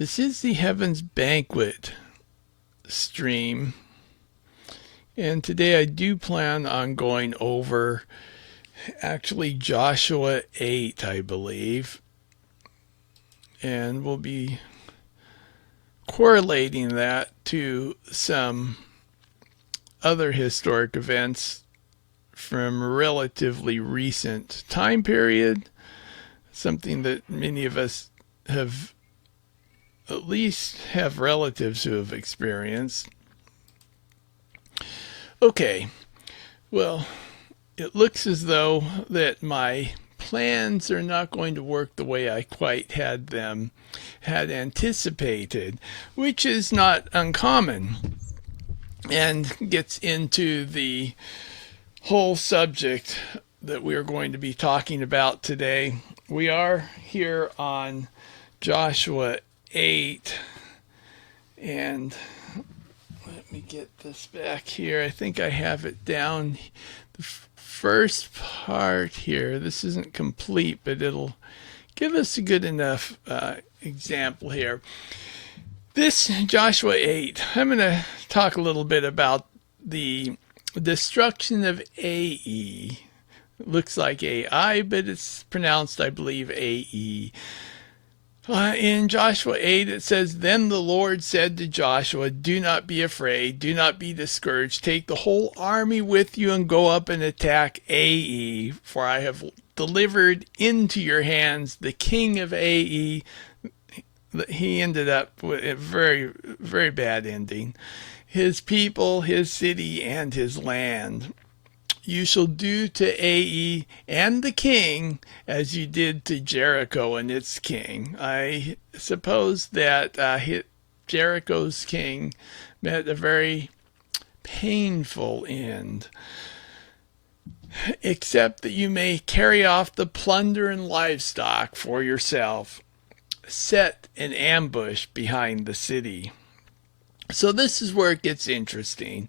This is the Heavens Banquet stream, and today I do plan on going over actually Joshua 8, I believe, and we'll be correlating that to some other historic events from a relatively recent time period, something that many of us have at least have relatives who have experienced. Okay, well, it looks as though that my plans are not going to work the way I quite had anticipated, which is not uncommon and gets into the whole subject that we are going to be talking about today. We are here on Joshua 8, and let me get this back here. I think I have it down. The first part here, this isn't complete, but it'll give us a good enough example here. This Joshua 8, I'm going to talk a little bit about the destruction of Ai. It looks like AI, but it's pronounced, I believe, Ae. In Joshua 8, it says, "Then the Lord said to Joshua, do not be afraid, do not be discouraged. Take the whole army with you and go up and attack Ai, for I have delivered into your hands the king of Ai." He ended up with a very, very bad ending. "His people, his city, and his land. You shall do to Ai and the king as you did to Jericho and its king." I suppose that Jericho's king met a very painful end. "Except that you may carry off the plunder and livestock for yourself. Set an ambush behind the city." So this is where it gets interesting.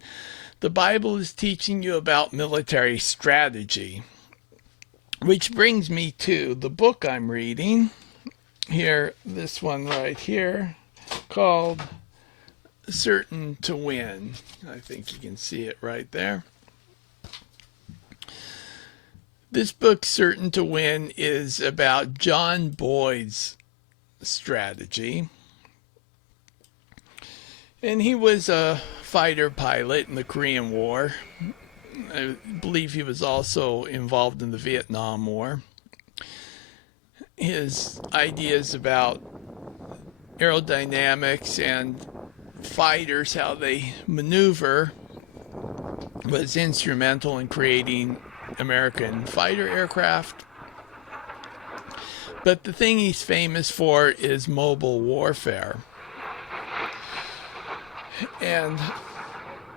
The Bible is teaching you about military strategy, which brings me to the book I'm reading here, this one right here, called Certain to Win. I think you can see it right there. This book, Certain to Win, is about John Boyd's strategy. And he was a fighter pilot in the Korean War. I believe he was also involved in the Vietnam War. His ideas about aerodynamics and fighters, how they maneuver, was instrumental in creating American fighter aircraft. But the thing he's famous for is mobile warfare. And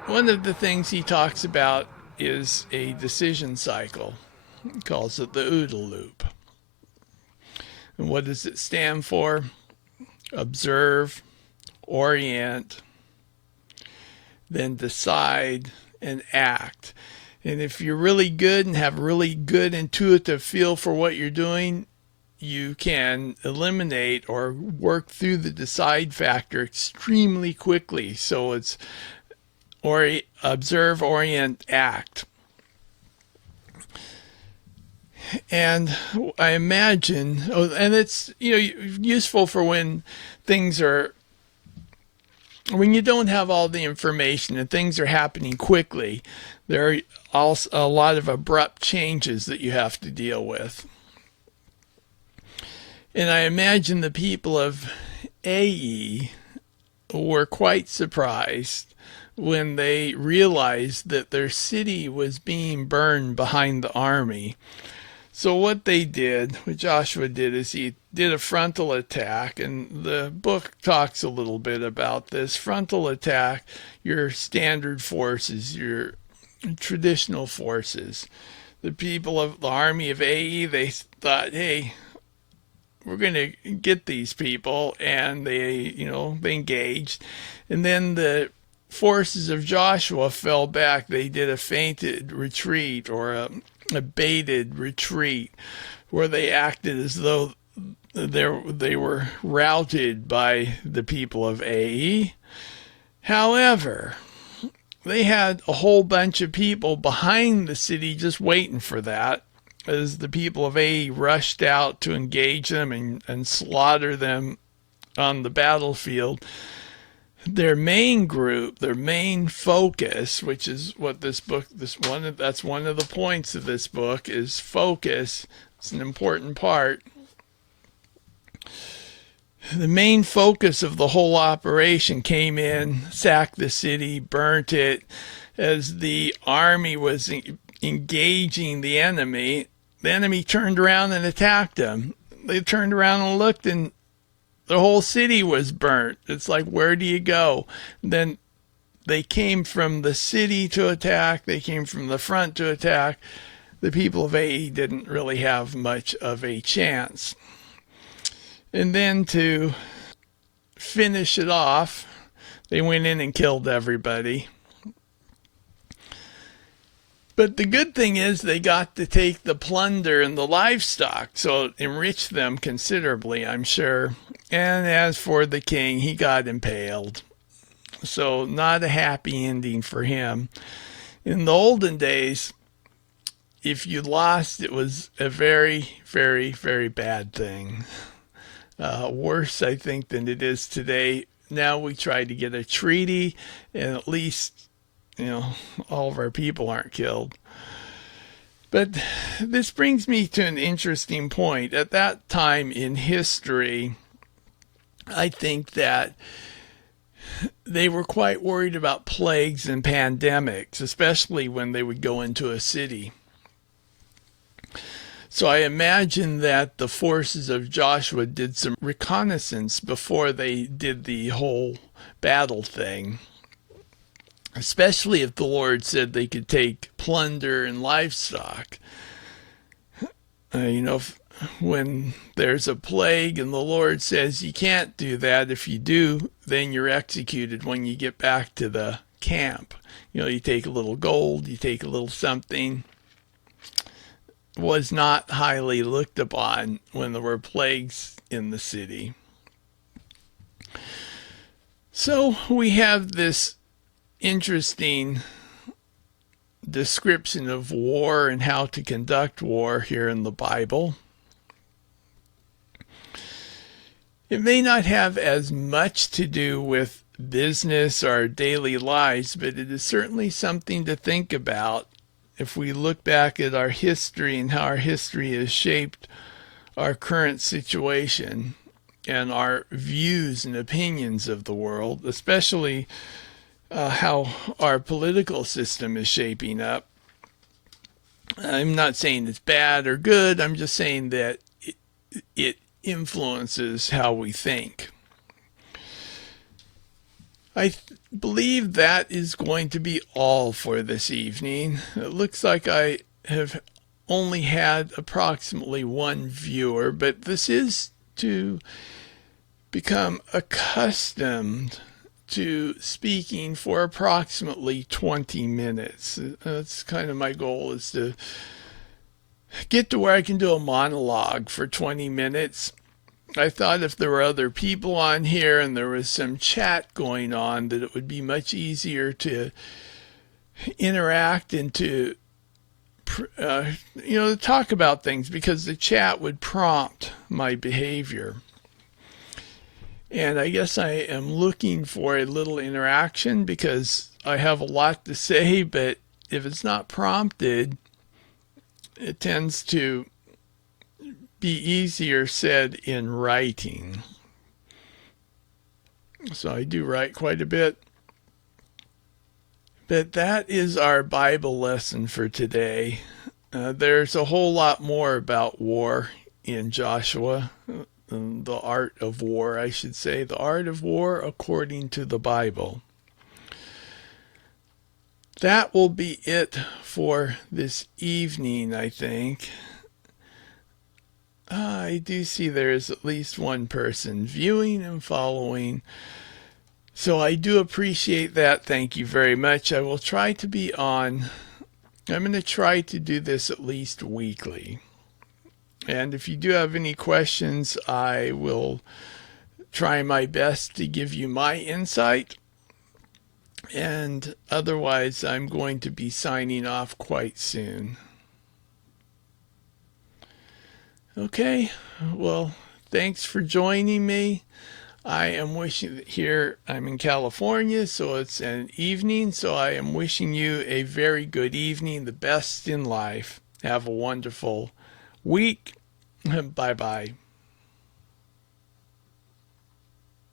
one of the things he talks about is a decision cycle. He calls it the OODA loop. And what does it stand for? Observe, orient, then decide, and act. And if you're really good and have really good intuitive feel for what you're doing, you can eliminate or work through the decide factor extremely quickly. So it's observe, orient, act. And I imagine, and it's useful for when you don't have all the information and things are happening quickly. There are also a lot of abrupt changes that you have to deal with. And I imagine the people of Ai were quite surprised when they realized that their city was being burned behind the army. So what Joshua did, is he did a frontal attack, and the book talks a little bit about this. Frontal attack, your standard forces, your traditional forces. The people of the army of Ai, they thought, hey, we're going to get these people, and they engaged. And then the forces of Joshua fell back. They did a feinted retreat, or a baited retreat, where they acted as though they were routed by the people of Ai. However, they had a whole bunch of people behind the city just waiting for that, as the people of Ai rushed out to engage them and slaughter them on the battlefield. Their main group, their main focus, which is what this book, that's one of the points of this book, is focus. It's an important part. The main focus of the whole operation came in, sacked the city, burnt it. As the army was engaging the enemy turned around and attacked them. They turned around and looked, and the whole city was burnt. It's like, where do you go? Then they came from the city to attack. They came from the front to attack. The people of Ai didn't really have much of a chance. And then to finish it off, they went in and killed everybody. But the good thing is they got to take the plunder and the livestock, so it enriched them considerably, I'm sure. And as for the king, he got impaled. So not a happy ending for him. In the olden days, if you lost, it was a very, very, very bad thing. Worse, I think, than it is today. Now we try to get a treaty, and at least, all of our people aren't killed. But this brings me to an interesting point. At that time in history, I think that they were quite worried about plagues and pandemics, especially when they would go into a city. So I imagine that the forces of Joshua did some reconnaissance before they did the whole battle thing, especially if the Lord said they could take plunder and livestock. When there's a plague and the Lord says you can't do that, if you do, then you're executed when you get back to the camp. You take a little gold, you take a little something. Was not highly looked upon when there were plagues in the city. So we have this interesting description of war and how to conduct war here in the Bible. It may not have as much to do with business or daily lives, but it is certainly something to think about if we look back at our history and how our history has shaped our current situation and our views and opinions of the world, especially how our political system is shaping up. I'm not saying it's bad or good. I'm just saying that it influences how we think. I believe that is going to be all for this evening. It looks like I have only had approximately one viewer, but this is to become accustomed to speaking for approximately 20 minutes. That's kind of my goal, is to get to where I can do a monologue for 20 minutes. I thought if there were other people on here and there was some chat going on, that it would be much easier to interact and to talk about things, because the chat would prompt my behavior. And I guess I am looking for a little interaction, because I have a lot to say, but if it's not prompted, it tends to be easier said in writing. So I do write quite a bit. But that is our Bible lesson for today. There's a whole lot more about war in Joshua, the art of war, I should say, the art of war according to the Bible. That will be it for this evening, I think. I do see there is at least one person viewing and following, so I do appreciate that. Thank you very much. I will try to be on. I'm going to try to do this at least weekly. And if you do have any questions, I will try my best to give you my insight. And otherwise, I'm going to be signing off quite soon. Okay, well, thanks for joining me. I am wishing here, I'm in California, so it's an evening. So I am wishing you a very good evening, the best in life. Have a wonderful week. Bye bye.